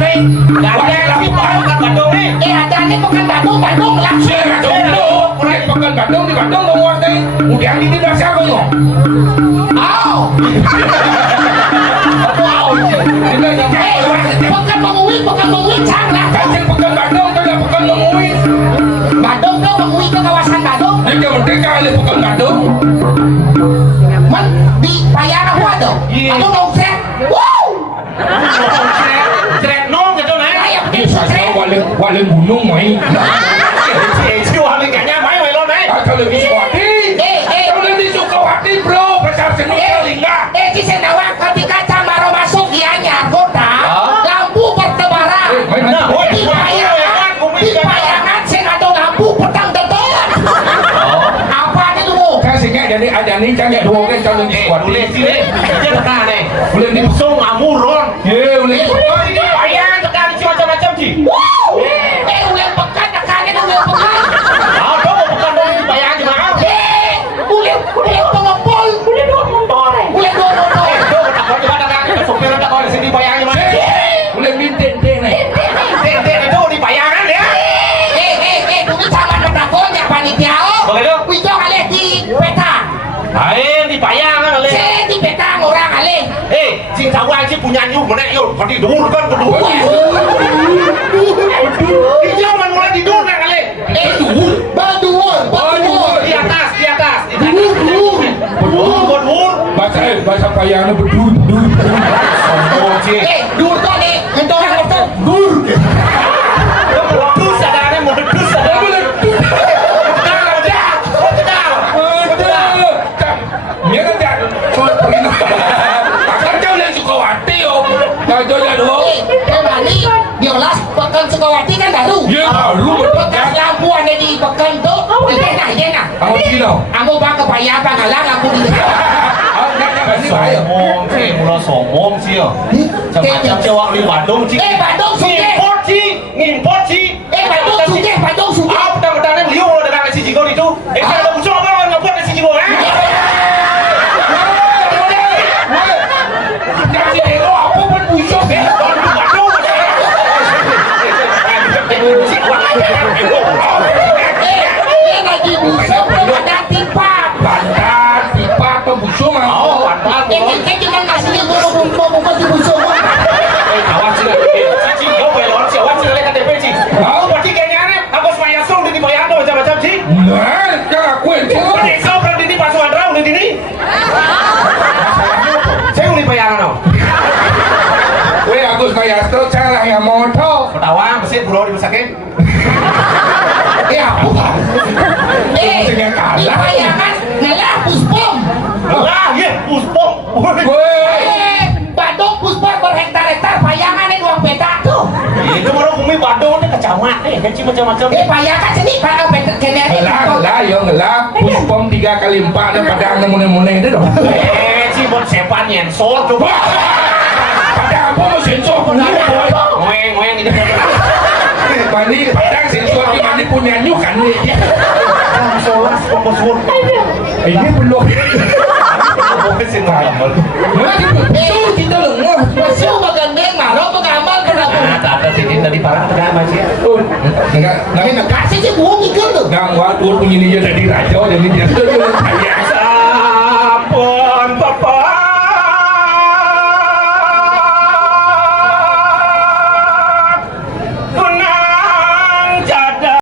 nih. Gak ada sih bukan Bandung nih. Ada nih bukan Bandung langsung. Orang bukan Bandung di Bandung ngomong nih. Udah ini dasar ngomong. Aw. Bukan mengui sangat. Kacang bukan Bandung, tidak bukan mengui. Bandung tuh mengui ke kawasan Bandung. Ini merdeka ini bukan Bandung. Man di Payana gua tuh. Aduh nongkrek. Wow. Trek nong gitu nih. Kayak begitu trek. Wale gunung mai. Si wali kayaknya mai lo nih. Kalau di Sukawati. Kalau di Sukawati bro, besar seni telinga. Di Senawang ketika Cambaro masuk dianya kota. Lampu bertebaran. Di Payangan sing ada lampu petang tetean. Apa nih tuh? Saya singa jadi ada nih jangan dua kan kalau di Sukawati. Boleh sini. Dia tekan nih. Boleh di Sung amuron. Ye, boleh. Bayang tekan si macam-macam sih. Wow. Ulang pekan tekannya ulang pekan. Ah, kamu bukan dari bayang gimana? Ulang pengepul. Ulang dua motor. Takut coba tekan sopir takut di sini bayang gimana? Boleh minta nih. Tete itu di bayangan ya. Dulu sama nonton ya panitia. Boleh dong. Wijo kali di peta. Ayo di bayangan oleh. Di peta orang kali. Sing tahu aja punya nyuk mana yuk, pasti dur kan kedua. Hijau man mulai tidur kan kali. Badur. Di atas. Bedur. Bahasa payahnya bedun. Sombong sih. Dur tuh nih, ngentong ngentong. Meletus ada meletus ada. Dia kan tidak. Kan kau lihat Sukawati om. Kau lihat dong. Bali, Biolas, Pekan Sukawati kan baru. Iya baru Bekas lampu ada di Pekan tuh. Enak. Kamu sini dong. Kamu bang kebayang apa ngalang lampu di. Sombong sih, mulai sombong sih ya. Macam cewek di Bandung sih. Bandung suge. Ngimport sih. Bandung suge. Ah, petang-petangnya beliau mulai dengan si Jigo itu. Kalau muncul apa ngebuat si Jigo ya? Jadi ego apa pun busuk ya. Lagi busuk ada tipa. Bandar, pipa, pembusuk mau. Ini cuma ngasih bumbu masih busuk. Kawan sih, si Jigo belon, si awan sih lihat KTP sih. Kau berarti kayaknya nih, aku semaya song di bayar tuh macam-macam sih. Nah, kan aku itu. Nih, kau berarti di pasukan rau di sini. Saya udah bayangan dong. Weh, Agus Mayastro, saya lah yang moto. Ketawang, mesin bro di sakit. Apa? Dengan kalah. Di bayangan ngalah puspom. Ah, iya, puspom. Weh, Bandung puspom berhektar-hektar bayangan ini uang peta tuh. Itu baru bumi Bandung ini kecamatan, kecil macam-macam. Bayangan sini para kena ngelah, yo ngelah. Puspom 3 kali 4 dan pada mune-mune itu dong. Si buat sepan nyensor coba. Pada apa mau sensor punya boy? Ngoeng ini. Mani padang sensor di mana punya nyuk kan nih. Solas pembosur. Ini belum. Mungkin sih nggak. Itu kita lengah. masih bagandeng marah pengamal kenapa? Nah, tak titik tadi parang tengah masih. Enggak Kasih sih buang ikut tuh. enggak waduh punya dia jadi raja jadi dia tuh kaya.